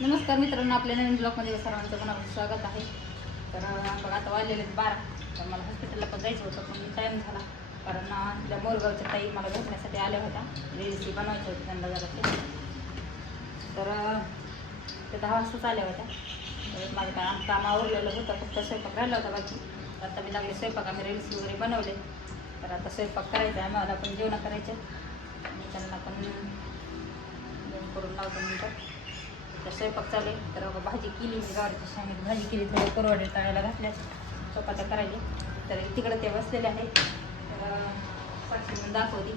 नमस्कार मित्रांनो, आपल्या नवीन ब्लॉगमध्ये सर्वांचं मनापासून स्वागत आहे. तर बघा आता वाजलेले 12. तर मला हॉस्पिटलला पण जायचं होतं, पण टाईम झाला कारण त्या मोरगावच्या ताई मला भेटण्यासाठी आल्या होत्या. रेसिपी बनवायची होती त्यांना जरा. तर ते 10 वाजताच आल्या होत्या. तर माझं काय काम आवरलेलं होतं, फक्त स्वयंपाक राहिला होता बाकी. आता मी लागले स्वयंपाक, आम्ही रील्स वगैरे बनवले. तर आता स्वयंपाक करायचा आहे, मला पण जेवण करायचे आणि त्यांना पण जेवण करून लावतो नंतर. तर स्वयंपाक चालू आहे. तर भाजी केली मी, गवारीची शेंगाची भाजी केली, थोडं कोरवडे तळायला घातल्या, चपात्या करायचे. तर तिकडं ते बसलेले आहेत. तर साक्षी म्हणून दाखवते.